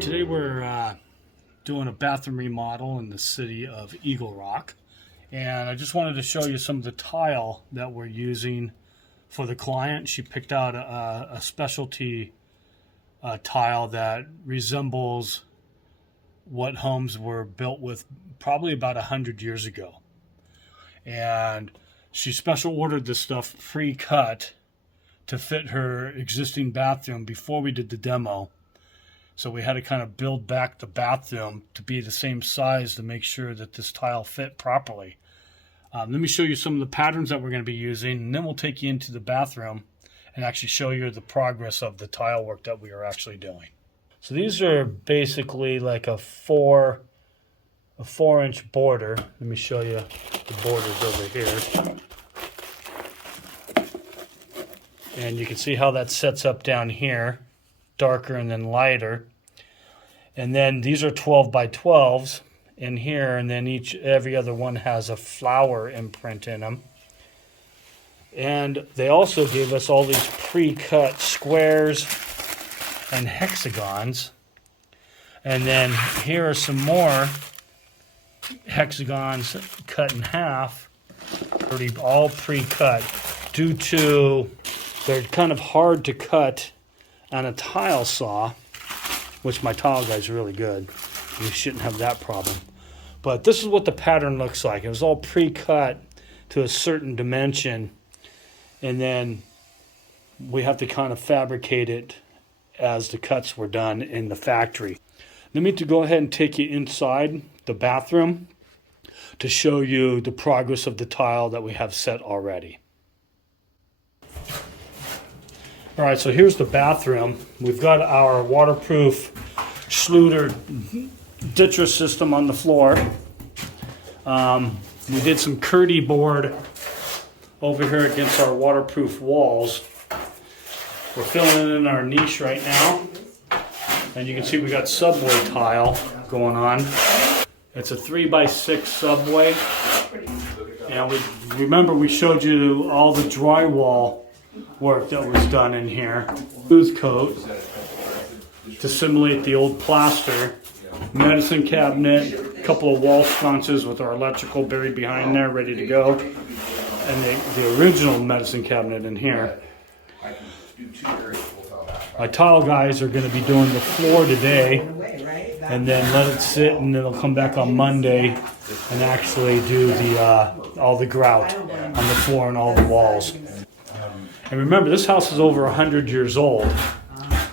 Alright, today we're doing a bathroom remodel in the city of Eagle Rock, and I just wanted to show you some of the tile that we're using for the client. She picked out a specialty tile that resembles what homes were built with probably about 100 years ago, and she special ordered this stuff pre-cut to fit her existing bathroom before we did the demo. So we had to kind of build back the bathroom to be the same size to make sure that this tile fit properly. Let me show you some of the patterns that we're going to be using, and then we'll take you into the bathroom and actually show you the progress of the tile work that we are actually doing. So these are basically like a 4-inch border. Let me show you the borders over here. And you can see how that sets up down here, darker and then lighter. And then these are 12 by 12s in here, and then every other one has a flower imprint in them. And they also gave us all these pre-cut squares and hexagons. And then here are some more hexagons cut in half, already all pre-cut, due to they're kind of hard to cut on a tile saw, which my tile guy's really good. You shouldn't have that problem. But this is what the pattern looks like. It was all pre-cut to a certain dimension, and then we have to kind of fabricate it as the cuts were done in the factory. Let me go ahead and take you inside the bathroom to show you the progress of the tile that we have set already. All right, so here's the bathroom. We've got our waterproof Schluter ditcher system on the floor. We did some Curdy board over here against our waterproof walls. We're filling in our niche right now. And you can see we got subway tile going on. It's a 3x6 subway. And remember we showed you all the drywall work that was done in here. Smooth coat to simulate the old plaster. Medicine cabinet, a couple of wall sconces with our electrical buried behind there, ready to go. And the original medicine cabinet in here. My tile guys are going to be doing the floor today, and then let it sit, and then they'll come back on Monday and actually do all the grout on the floor and all the walls. And remember, this house is over 100 years old,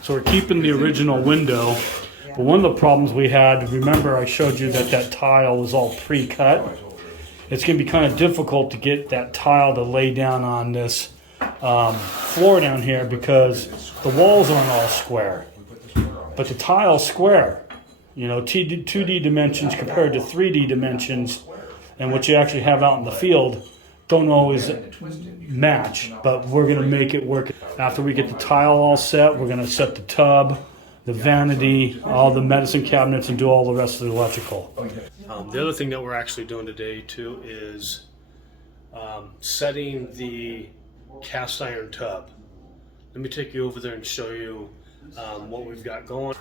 so we're keeping the original window. But one of the problems we had, remember I showed you that tile was all pre-cut. It's going to be kind of difficult to get that tile to lay down on this floor down here because the walls aren't all square. But the tile's square. You know, 2D dimensions compared to 3D dimensions, and what you actually have out in the field don't always match, but we're going to make it work. After we get the tile all set, we're going to set the tub, the vanity, all the medicine cabinets, and do all the rest of the electrical. The other thing that we're actually doing today too is setting the cast iron tub. Let me take you over there and show you what we've got going.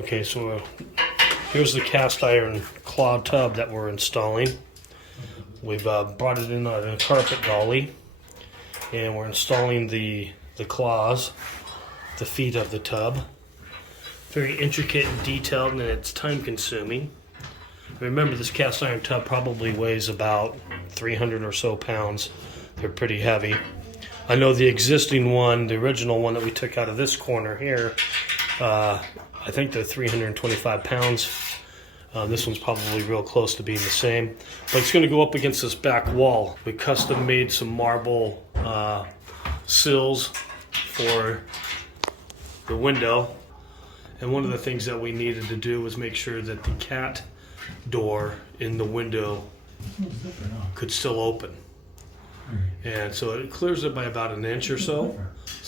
Okay, so here's the cast iron claw tub that we're installing. We've brought it in on a carpet dolly, and we're installing the claws, the feet of the tub. Very intricate and detailed, and it's time consuming. Remember, this cast iron tub probably weighs about 300 or so pounds. They're pretty heavy. I know the existing one, the original one that we took out of this corner here, I think they're 325 pounds. This one's probably real close to being the same, but it's going to go up against this back wall. We custom made some marble sills for the window, and one of the things that we needed to do was make sure that the cat door in the window could still open. And so it clears it by about an inch or so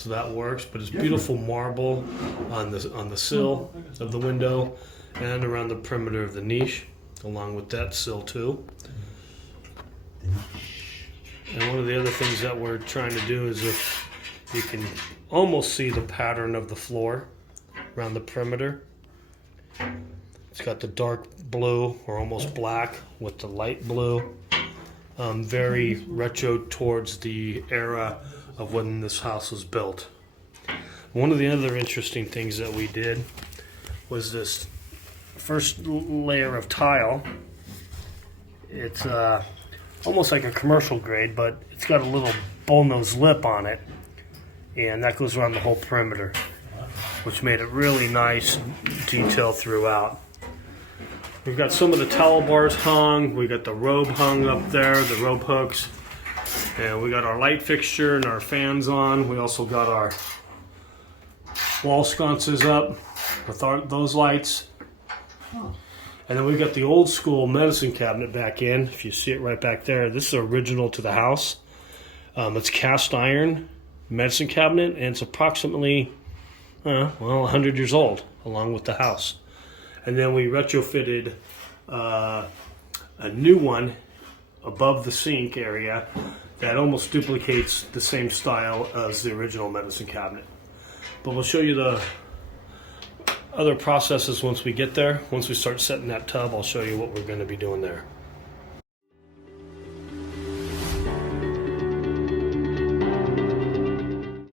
that works. But it's beautiful marble on the sill of the window and around the perimeter of the niche, along with that sill too. And one of the other things that we're trying to do is, if you can almost see the pattern of the floor around the perimeter. It's got the dark blue or almost black with the light blue. Very retro towards the era of when this house was built. One of the other interesting things that we did was this first layer of tile. It's almost like a commercial grade, but it's got a little bullnose lip on it, and that goes around the whole perimeter, which made it really nice detail throughout. We've got some of the towel bars hung, we got the robe hung up there, the robe hooks, and we got our light fixture and our fans on. We also got our wall sconces up with those lights. And then we've got the old school medicine cabinet back in. If you see it right back there, this is original to the house. It's cast iron medicine cabinet, and it's approximately, 100 years old, along with the house. And then we retrofitted a new one above the sink area that almost duplicates the same style as the original medicine cabinet. But we'll show you the other processes once we get there. Once we start setting that tub, I'll show you what we're going to be doing there.